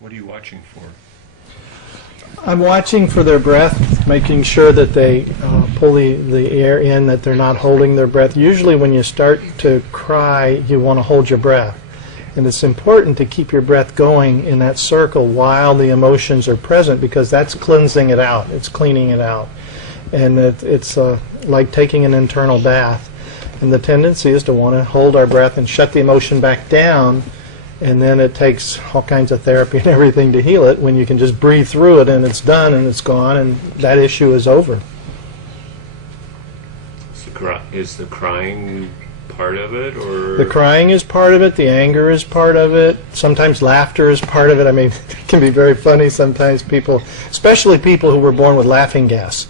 What are you watching for? I'm watching for their breath, making sure that they pull the air in, that they're not holding their breath. Usually when you start to cry, you want to hold your breath. And it's important to keep your breath going in that circle while the emotions are present, because that's cleansing it out. It's cleaning it out. And it's like taking an internal bath. And the tendency is to want to hold our breath and shut the emotion back down, and then it takes all kinds of therapy and everything to heal it, when you can just breathe through it and it's done and it's gone and that issue is over. Is the crying part of it, or? The crying is part of it, the anger is part of it, sometimes laughter is part of it. I mean, it can be very funny sometimes, people, especially people who were born with laughing gas.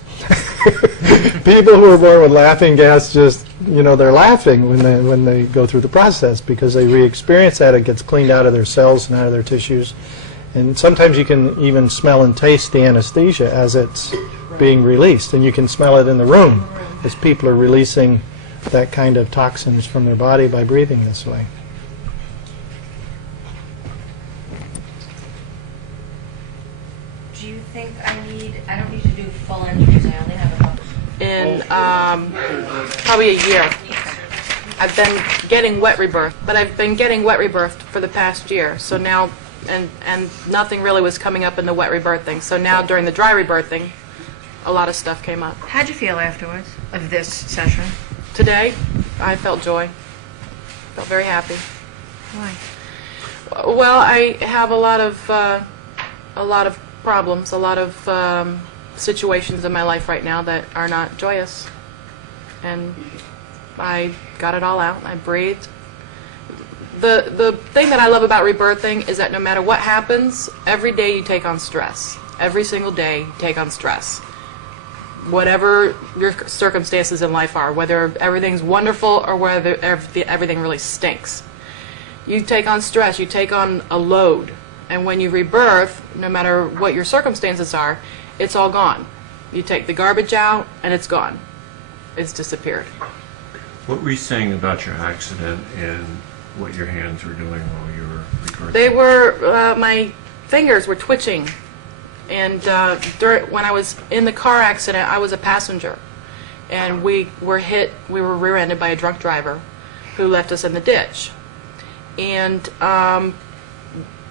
People who are born with laughing gas, just, you know, they're laughing when they go through the process, because they re-experience that. It gets cleaned out of their cells and out of their tissues. And sometimes you can even smell and taste the anesthesia as it's being released. And you can smell it in the room as people are releasing that kind of toxins from their body by breathing this way. Do you think I don't need to do full interviews, I only have a couple. In probably a year. I've been getting wet rebirth, but I've been getting wet rebirth for the past year. So now, and nothing really was coming up in the wet rebirthing. So now during the dry rebirthing, a lot of stuff came up. How'd you feel afterwards of this session? Today, I felt joy. Felt very happy. Why? Well, I have a lot of problems, a lot of situations in my life right now that are not joyous, and I got it all out. I breathed. The thing that I love about rebirthing is that no matter what happens, every day you take on stress. Every single day you take on stress. Whatever your circumstances in life are, whether everything's wonderful or whether everything really stinks. You take on stress, you take on a load. And when you rebirth, no matter what your circumstances are, it's all gone. You take the garbage out and it's gone. It's disappeared. What were you saying about your accident and what your hands were doing while you were rebirthing? They were, my fingers were twitching. And when I was in the car accident, I was a passenger. And we were rear-ended by a drunk driver who left us in the ditch. And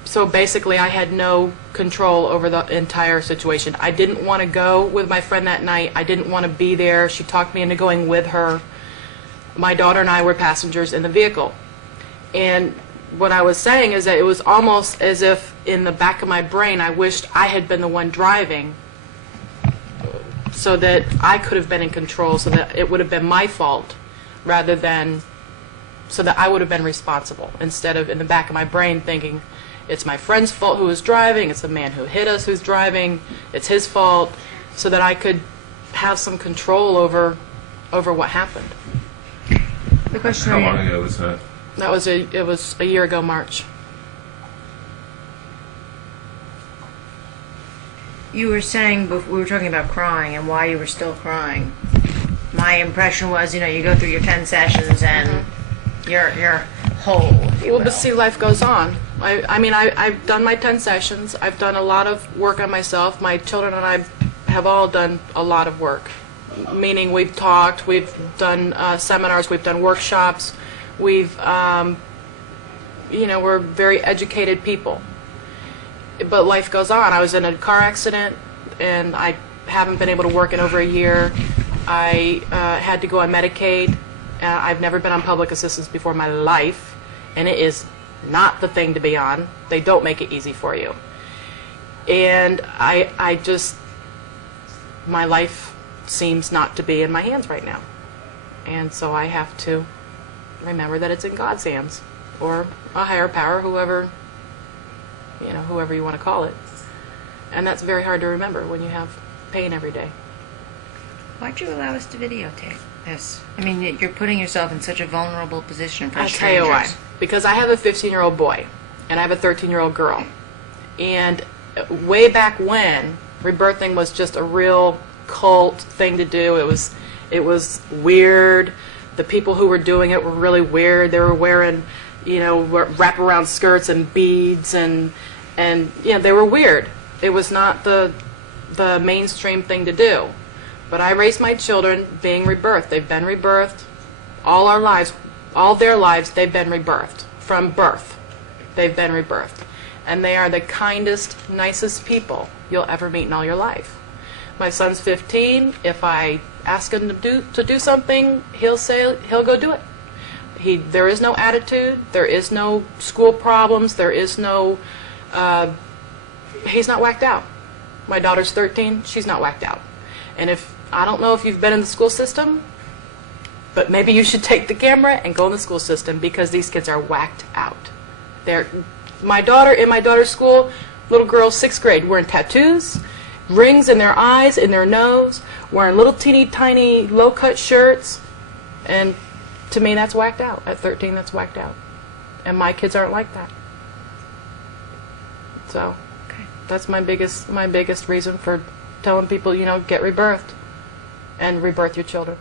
so basically I had no control over the entire situation. I didn't want to go with my friend that night. I didn't want to be there. She talked me into going with her. My daughter and I were passengers in the vehicle. And what I was saying is that it was almost as if in the back of my brain I wished I had been the one driving, so that I could have been in control, so that it would have been my fault rather than so that I would have been responsible, instead of in the back of my brain thinking it's my friend's fault who was driving, it's the man who hit us who's driving, it's his fault, so that I could have some control over what happened. The question. How long ago was that? It was a year ago, March. You were saying, we were talking about crying and why you were still crying. My impression was, you go through your 10 sessions and you're whole. Well, but see, life goes on. I've done my 10 sessions. I've done a lot of work on myself. My children and I have all done a lot of work. Meaning we've talked, we've done seminars, we've done workshops. We're very educated people. But life goes on. I was in a car accident, and I haven't been able to work in over a year. I had to go on Medicaid. I've never been on public assistance before in my life, and it is not the thing to be on. They don't make it easy for you. And my life seems not to be in my hands right now. And so I have to remember that it's in God's hands, or a higher power, whoever you want to call it. And that's very hard to remember when you have pain every day. Why'd you allow us to videotape this? I mean, you're putting yourself in such a vulnerable position for I'll strangers. tell you why. Because I have a 15-year-old boy, and I have a 13-year-old girl. And way back when, rebirthing was just a real cult thing to do. It was weird. The people who were doing it were really weird. They were wearing, wraparound skirts and beads, and And yeah, they were weird. It was not the mainstream thing to do. But I raised my children being rebirthed. They've been rebirthed all our lives, all their lives. They've been rebirthed from birth. They've been rebirthed, and they are the kindest, nicest people you'll ever meet in all your life. My son's 15. If I ask him to do something, he'll go do it. There is no attitude. There is no school problems. There is no. He's not whacked out. My daughter's 13. She's not whacked out. And I don't know if you've been in the school system, but maybe you should take the camera and go in the school system, because these kids are whacked out. In my daughter's school, little girls, 6th grade, wearing tattoos, rings in their eyes, in their nose, wearing little teeny tiny low-cut shirts, and to me that's whacked out. At 13, that's whacked out. And my kids aren't like that. So that's my biggest reason for telling people, get rebirthed and rebirth your children.